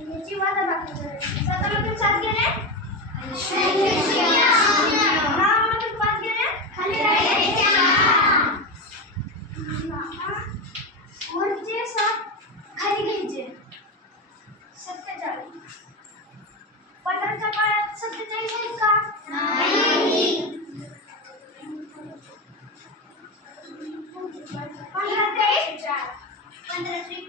याची वादा बाकी करायची सातामधून सात गेले नावामधून पाच गेले खाली राहिले वरचे सात खाली घ्यायचे सत्तेचाळीस पंधराच्या काळात सत्तेचाळीस आहेत का पंधरा ते पंधरा ते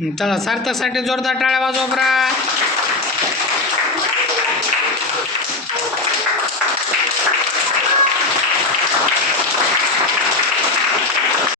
चला सार्थकसाठी जोरदार टाळ्या वाजवा बरा.